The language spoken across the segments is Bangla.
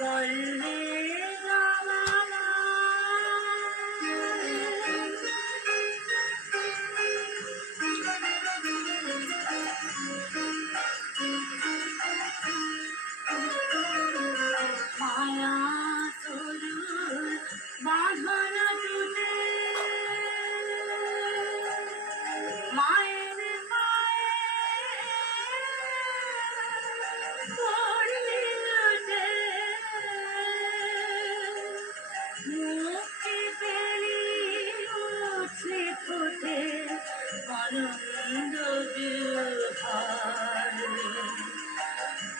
বললে মায়া তরুর বাঁধন টুটে মায়ের পায়ে পড়লি লুটে মুক্তি পেলি উঠলি ফুটে আনন্দ বিহার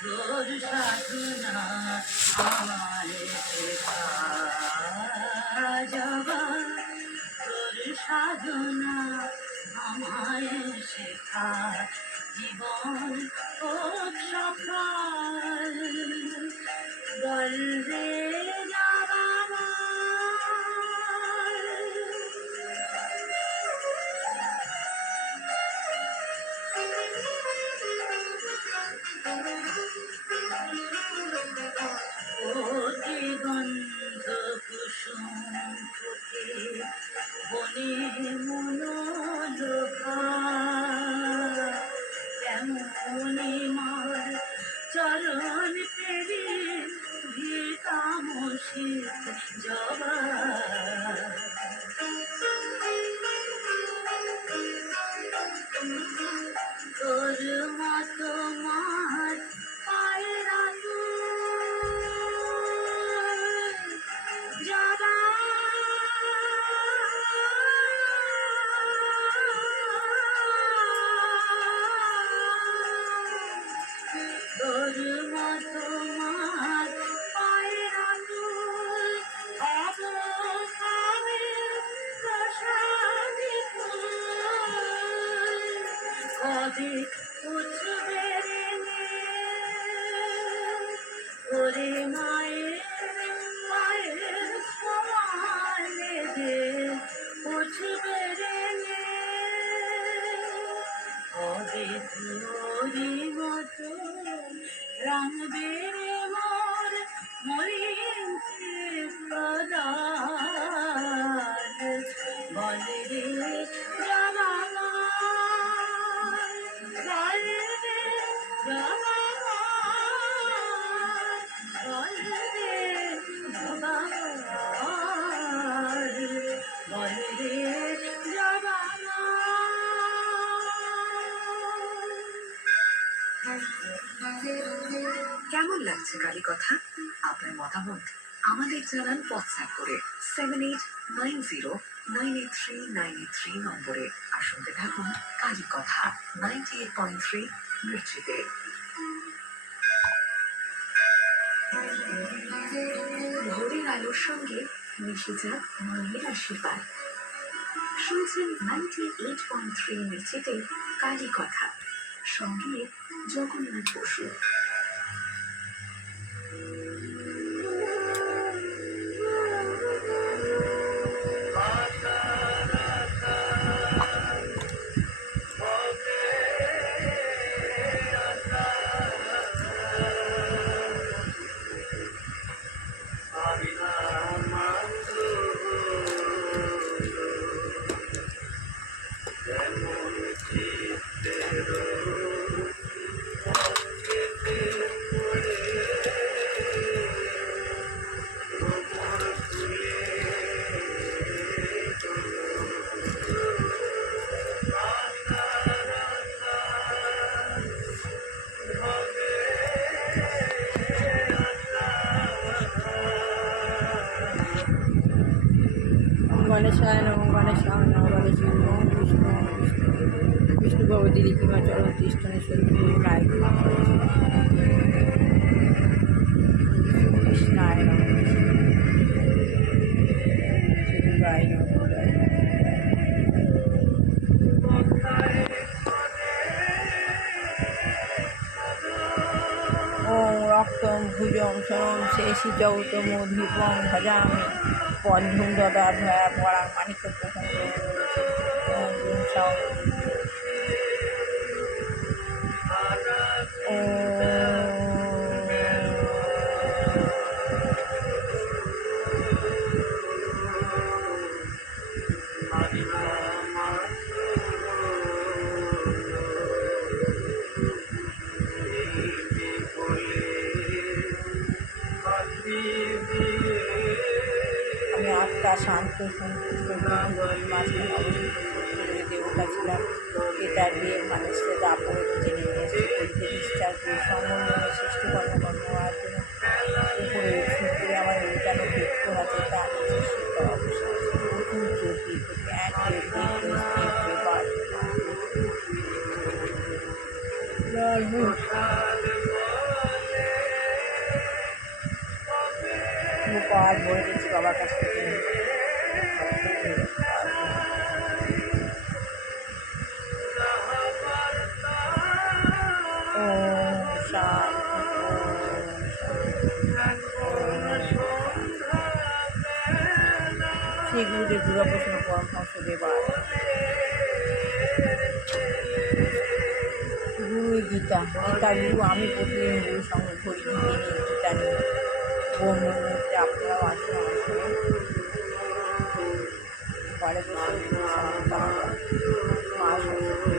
তোর সাধনা আমায় শেখা জবা তোর সাধনা আমায় শেখা জীবন হোক সফল বল রে যাবা গন্ধ কুসুম ফুটে বনে মনোলোভা তেমনি মার চরণ পেরে ভিতামসিত জবা তোর মতো মার পায়রা জবা তোর মতো মার পায়রা অবকাবে প্রসাদী কবে উঠবে রে ওরে মায়ের মায়ের সমানে যে উঠবে রে কবে তোরি মতো রাঙবে রে মোর মরিছে প্রদান বল রে জবা বল রে জবা বল রে জবা বল রে জবা কেমন লাগছে কালী কথা? আপনার মতামত আমাদের জানান হোয়াটসঅ্যাপ করে 7890983983 নম্বরে। আর শুনতে থাকুন কালী কথা 98.3 মির্চিতে। ভোরের আলোর সঙ্গে মিশে যাক মায়ের আশীর্বাদ। শুনছেন 98.3 মির্চিতে কালী কথা, সঙ্গে জগন্নাথ বসু। গণেশায় নম গণেশায় নম গণেশায় নম বিষ্ণু বিষ্ণু ভগবতী ঋতিমা চরণ তিষ্ঠনেশ্বরী গায়ক কৃষ্ণায় নম গায় নম ওম রক্তম ভুজং শরম শেষি চৌতমোধিপং ভজামি বন্ধুন দদাধয়া পরাং মানিক্য ও একটা শান্ত সন্তুষ্ট মাঝখানে অবস্থিত দেবতা ছিলাম, যে তার বিয়ে মানুষকে দাপড়ে জেনে নিয়ে এসেছে পরীক্ষা ডিসচার্জ দিয়ে সম্বন্ধে সৃষ্টি কর্মকর্ম হওয়ার জন্য উপরে শুক্রে আমার উল্টানো বৃক্ষ আছে, তা নিচে শিক্ষা অবস্থা আছে প্রচুর চোখি থেকে এক পাওয়ার বলে দিচ্ছি বাবার কাছ থেকে। শ্রী গুরুদেব দুর্গাপ্রসন্ন পরমহংস দেবার গুরু গীতা গুরু। আমি প্রতিদিন গুরুর সঙ্গে ঘড়ি নিয়ে গীতা নিয়ে বন্য মুহূর্তে আপনারাও আসুন আমার সঙ্গে ঘরে বসে গুরুর সঙ্গে মা সরস্বতী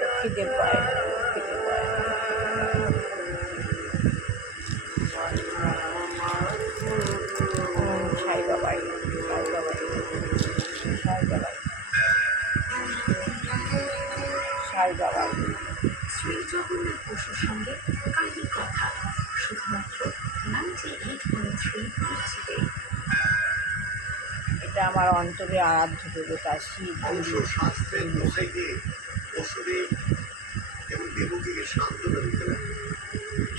লক্ষ্মীদেব পায় সাই বাবাই শ্রী জগন্নাথ বসুর সঙ্গে কালী কথা, শুধুমাত্র 98.3 মিউজিকে। এটা আমার অন্তরে আরাধ্য দেবতা শিব গুরু। শাস্ত্রের দোহাই দিয়ে বসুদেব এবং দেবকীকে সান্ত্বনা দিতে লাগে।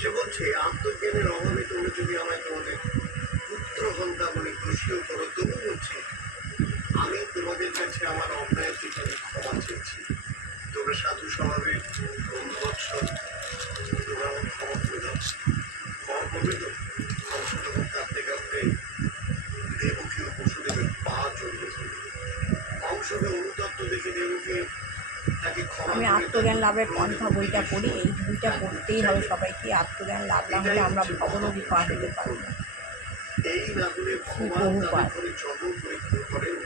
সে বলছে, আত্মজ্ঞানের অভাবে তোমরা যদি আমায় তোমাদের পুত্র সন্তা বলে খুশিও করো, তবু বলছে আমি তোমাদের কাছে আমার অন্যায়ের ঠিকানে ক্ষমা চেয়েছি। তোমরা সাধু স্বভাবের বন্ধুবৎসল, তোমরা আমার ক্ষমা করে দাও। ক্ষমা করবে তো? অংশ যখন কাঁদতে কাঁদতে দেবকী ও বসুদেবের পা জড়িয়ে ধরল। অংশকে অনুতপ্ত দেখে দেবকী তাকে ক্ষমা আমি আত্মজ্ঞান লাভের পন্থা বইটা পড়ি, এই বইটা পড়তেই হবে সবাইকে। আত্মজ্ঞান লাভ না হলে আমরা ভবনদী পার হতে পারি না। এই না হলে ভগবান তাদের করে জন্ম পরীক্ষা করেন।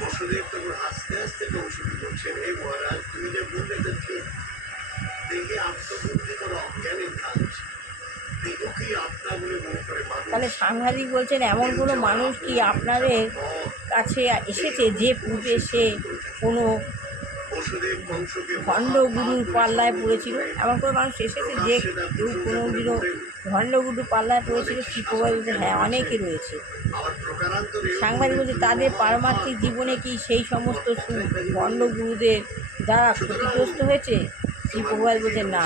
বসুদেব তখন আস্তে আস্তে কংসকে বলছেন, হে মহারাজ, তুমি যে বললে তা ঠিক। দেখে আত্মবুদ্ধি কোনো অজ্ঞানের কাজ। দেবকী আত্মা বলে মনে করে মানুষ। তাহলে সাংঘাতিক বলছেন, এমন কোনো মানুষ কি আপনাদের কাছে এসেছে যে পূর্বে সে কোনো বসুদেব কংসকে ভণ্ড গুরুর পাল্লায় পড়েছিল? এমন কোনো মানুষ এসেছে যে কেউ কোনো দিনও ভণ্ড গুরুর পাল্লায় পড়েছিল? শিবপ্রভা বলছে, হ্যাঁ, অনেকে রয়েছে। আবার প্রকারান্তরে সাংবাদিক বলছে, তাদের পারমার্থিক জীবনে কি সেই সমস্ত ভণ্ড গুরুদের দ্বারা ক্ষতিগ্রস্ত হয়েছে? শিবপ্রভা বলছে, না,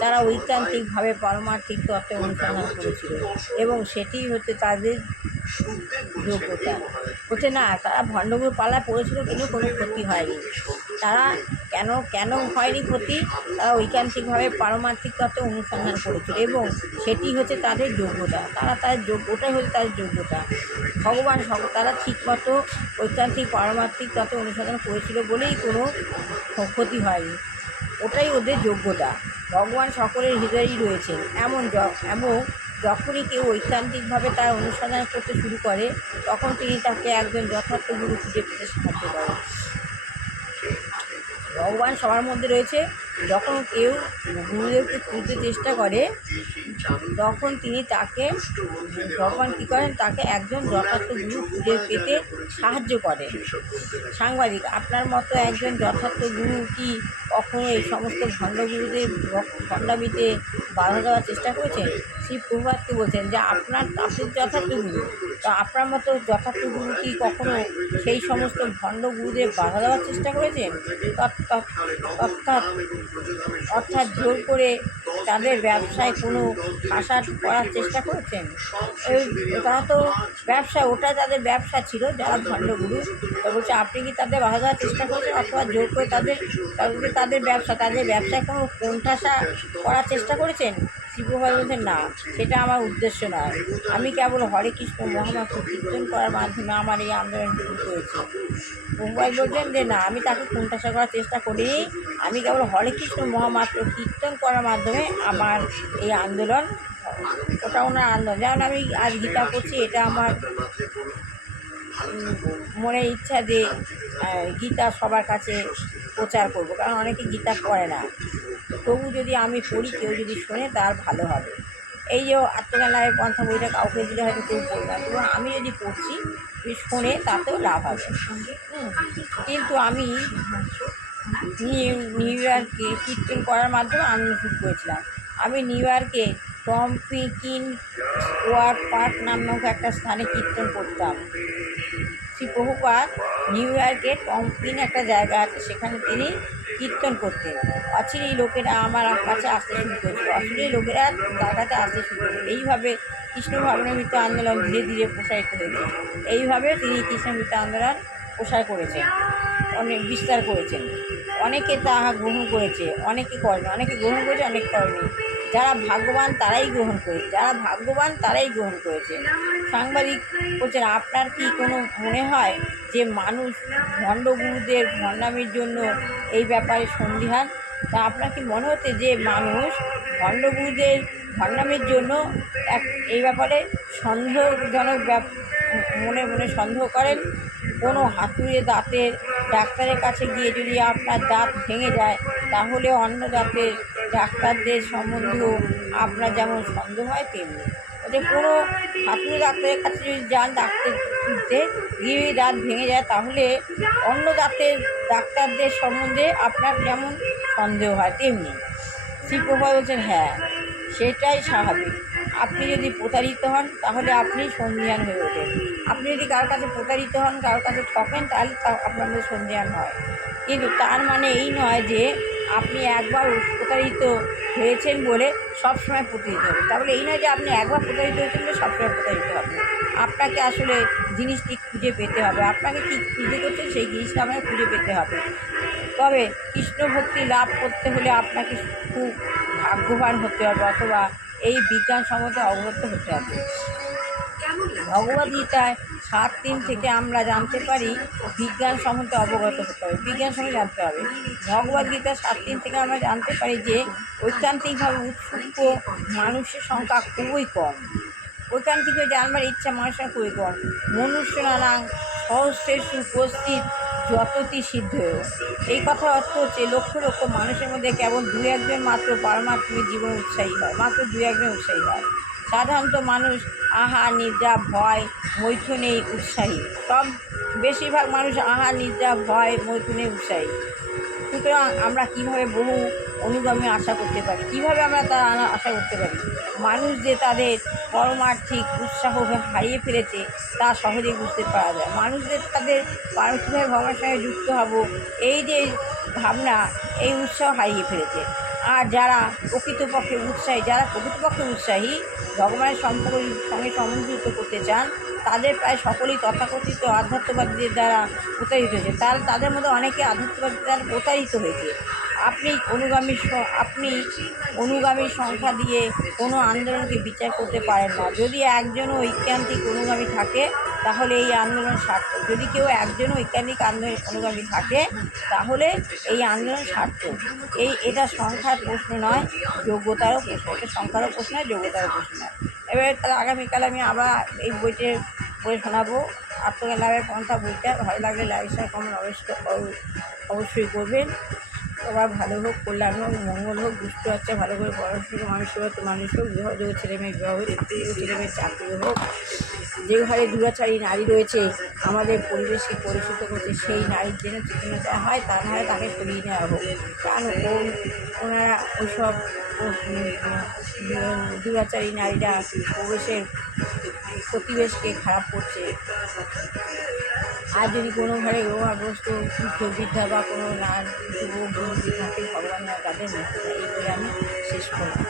তারা ঐকান্তিকভাবে পারমার্থিক তত্ত্বে অনুসন্ধান করেছিল এবং সেটি হচ্ছে তাদের যোগ্যতা। বলছে, না, তারা ভণ্ডগুরুর পাল্লায় পড়েছিল কিন্তু কোনো ক্ষতি হয়নি। তারা কেন হয়নি ক্ষতি? তারা ঐকান্তিকভাবে পারমার্থিক তত্ত্বে অনুসন্ধান করেছিল এবং সেটি হচ্ছে তাদের যোগ্যতা। ওটাই হচ্ছে তাদের যোগ্যতা। ভগবান তারা ঠিকমতো ঐকান্তিক পারমার্থিক তত্ত্বে অনুসন্ধান করেছিল বলেই কোনো ক্ষতি হয়নি। ওটাই ওদের যোগ্যতা। ভগবান সকলের হৃদয়েই রয়েছেন। এমন যখনই কেউ ঐকান্তিকভাবে তার অনুসন্ধান করতে শুরু করে, তখন তিনি তাকে একজন যথার্থ গুরু খুঁজে পেতে সাহায্য করেন। ভগবান সবার মধ্যে রয়েছে। যখন কেউ গুরুদেবকে খুঁজতে চেষ্টা করে, তখন ভগবান কী করেন? তাকে একজন যথার্থ গুরু খুঁজে পেতে সাহায্য করেন। সাংবাদিক, আপনার মতো একজন যথার্থ গুরু কি কখনো এই সমস্ত ভণ্ডগুরুদের ভণ্ডামিতে বাধা দেওয়ার চেষ্টা করেছেন? শ্রী প্রভাতকে বলছেন যে আপনি যথার্থ গুরু, তো আপনার মতো যথার্থ গুরু কি কখনো সেই সমস্ত ভণ্ড গুরুদের বাধা দেওয়ার চেষ্টা করেছেন? অর্থাৎ জোর করে তাদের ব্যবসায় কোনো আশাট করার চেষ্টা করেছেন? তারা তো ওটা তাদের ব্যবসা ছিল, যারা ভণ্ডগুরু। তো বলছে, আপনি কি তাদের বাধা দেওয়ার চেষ্টা করেছেন অথবা জোর করে তাদের ব্যবসায় কোনো কোণঠাসা করার চেষ্টা করেছেন? শিবপ্রভা বলছেন, না, সেটা আমার উদ্দেশ্য নয়। আমি কেবল হরে কৃষ্ণ মহামাত্র কীর্তন করার মাধ্যমে আমার এই আন্দোলন শুরু করেছি। প্রভুপাদ বলছেন যে না, আমি তাকে কোণঠাসা করার চেষ্টা করিনি। আমি কেবল হরে কৃষ্ণ মহামাত্র কীর্তন করার মাধ্যমে আমার এই আন্দোলন, ওটা ওনার আন্দোলন। যেমন আমি আজ গীতা করছি, এটা আমার মনের ইচ্ছা যে গীতা সবার কাছে প্রচার করবো, কারণ অনেকে গীতা পড়ে না। তবু যদি আমি পড়ি, কেউ যদি শোনে তার ভালো হবে। এই যে আত্মজ্ঞানের পন্থা বইটা কাউকে দিলে হয়তো কেউ পড়বে না, তবু আমি যদি পড়ছি, যদি শোনে তাতেও লাভ হবে। কিন্তু আমি নিউ ইয়র্কে কীর্তন করার মাধ্যমে আনন্দ শুরু করেছিলাম। আমি নিউ ইয়র্কে টমকিন ওয়ার পার্ক নামক একটা স্থানে কীর্তন করতাম। শ্রী প্রভুপাদ নিউ ইয়র্কে টমকিন একটা জায়গা আছে, সেখানে তিনি কীর্তন করতেন। অচিরেই লোকেরা আমার কাছে আসতে শুরু করেছিল, অচিরেই লোকেরা তার কাছে আসতে শুরু করেছিল। এইভাবে কৃষ্ণ ভাবনামৃত আন্দোলন ধীরে ধীরে প্রসারিত হয়েছে। এইভাবে তিনি কৃষ্ণমৃত আন্দোলন প্রসার করেছেন, অনেক বিস্তার করেছেন। অনেকে তাহা গ্রহণ করেছে, অনেকে করেনি, অনেকে গ্রহণ করেছে, অনেকে করেনি। যারা ভাগ্যবান তারাই গ্রহণ করেছে, যারা ভাগ্যবান তারাই গ্রহণ করেছে। সাংবাদিক বলছেন, আপনার কি কোনো মনে হয় যে মানুষ ভণ্ড গুরুদের ভণ্ডামির জন্য এই ব্যাপারে সন্দিহান? তা আপনার কি মনে হচ্ছে যে মানুষ ভণ্ড গুরুদের ভণ্ডামির জন্য এই ব্যাপারে সন্দেহজনক মনে মনে সন্দেহ করেন? কোনো হাতুড়ে দাঁতের ডাক্তারের কাছে গিয়ে যদি আপনার দাঁত ভেঙে যায়, তাহলে অন্য দাঁতের ডাক্তারদের সম্বন্ধেও আপনার যেমন সন্দেহ হয় তেমনি। যে কোনো হাতুড়ে ডাক্তারের কাছে যদি যান, ডাক্তার তুলতে গিয়ে দাঁত ভেঙে যায়, তাহলে অন্য দাঁতের ডাক্তারদের সম্বন্ধে আপনার যেমন সন্দেহ হয় তেমনি। শ্রী প্রভুপাদ বলছেন, হ্যাঁ, সেটাই স্বাভাবিক। আপনি যদি প্রতারিত হন, তাহলে আপনি সন্দিহান হয়ে ওঠেন। আপনি যদি কারোর কাছে প্রতারিত হন, কারোর কাছে ঠকেন, তাহলে আপনার মধ্যে সন্দিহান হয়। কিন্তু তার মানে এই নয় যে আপনি একবার প্রতারিত হয়েছেন বলে সবসময় প্রতারিত হবে। তাহলে এই নয় যে আপনি একবার প্রতারিত হয়েছেন বলে সবসময় প্রতারিত হবে। আপনাকে আসলে জিনিসটি খুঁজে পেতে হবে, আপনাকে কী খুঁজে করছেন সেই জিনিসটা আপনাকে খুঁজে পেতে হবে। তবে কৃষ্ণ ভক্তি লাভ করতে হলে আপনাকে খুব ভাগ্যবান হতে হবে, অথবা এই বিজ্ঞানসম্মত অবগত হতে হবে। ভগবদ্গীতায় 7:3 থেকে আমরা জানতে পারি বিজ্ঞান সম্বন্ধে অবগত হতে হবে, বিজ্ঞান সম্বন্ধে জানতে হবে। ভগবদ্গীতা 7:3 থেকে আমরা জানতে পারি যে ঐকান্তিকভাবে উৎসুক মানুষের সংখ্যা খুবই কম। ঐকান্তিক জানবার ইচ্ছা মানুষের খুবই কম। মনুষ্য নানাং সহস্রেষু উপস্থিত যতটি সিদ্ধ। এই কথার অর্থ হচ্ছে লক্ষ লক্ষ মানুষের মধ্যে কেবল 2-1 মাত্র পারমাত্মিক জীবন উৎসাহী হয়, মাত্র 2-1 উৎসাহী হয়। সাধারণত মানুষ আহার নিদ্রা ভয় মৈথুনেই উৎসাহী। বেশিরভাগ মানুষ আহার নিদ্রা ভয় মৈথুনে উৎসাহী। সুতরাং আমরা কীভাবে বহু অনুগামী আশা করতে পারি? কীভাবে আমরা তা আশা করতে পারি? মানুষ যে তাদের পারমার্থিক উৎসাহ হারিয়ে ফেলেছে তা সহজেই বুঝতে পারা যায়। মানুষ যে তাদের কীভাবে ভগবানের সঙ্গে যুক্ত হব, এই যে ভাবনা, এই উৎসাহ হারিয়ে ফেলেছে। আর যারা প্রকৃতপক্ষে উৎসাহী ভগবানের সঙ্গে সম্বন্ধযুক্ত করতে চান, তাদের প্রায় সকলেই তথাকথিত আধ্যাত্মবাদীদের দ্বারা প্রতারিত হয়েছে। তাদের মধ্যে অনেকে আধ্যাত্মবাদীদের দ্বারা প্রতারিত হয়েছে। আপনি অনুগামীর সংখ্যা দিয়ে কোনো আন্দোলনকে বিচার করতে পারেন না। যদি একজনও ঐকান্তিক অনুগামী থাকে, তাহলে এই আন্দোলন সার্থক। যদি কেউ একজনও ঐকান্তিক অনুগামী থাকে, তাহলে এই আন্দোলন সার্থক। এটা সংখ্যার প্রশ্ন নয়, যোগ্যতারও প্রশ্ন। এটা সংখ্যারও প্রশ্ন নয়, যোগ্যতারও প্রশ্ন নয়। এবারে তাহলে আগামীকাল আমি আবার এই বইটির পড়ে শোনাবো, আত্মজ্ঞান লাভের পন্থা বইটা। ভালো লাগলে লাইক শেয়ার কমেন্ট অবশ্যই করবেন। সবার ভালো হোক, কল্যাণ হোক, মঙ্গল হোক, দুষ্ট হচ্ছে ভালো করে পড়াশোনা, মানুষ হোক, বিবাহ যোগ ছেলেমেয়ে বিবাহ হোক, ছেলেমেয়ের চাকরি হোক। যে ঘরে দুরাচারী নারী রয়েছে, আমাদের পরিবেশকে পরিচিত করছে, সেই নারীর যেন চেতনা দেওয়া হয়, তা না হয় তাকে সরিয়ে নেওয়া হোক। কারণ ওনারা ওইসব দুরাচারী নারীরা প্রতিবেশকে খারাপ করছে। আর যদি কোনো ঘরে রোগাগ্রস্ত বৃদ্ধা বা কোনো যুবক থাকে, ভগবান তাদের মুক্তি দেয়। এই বলে আমি শেষ করলাম।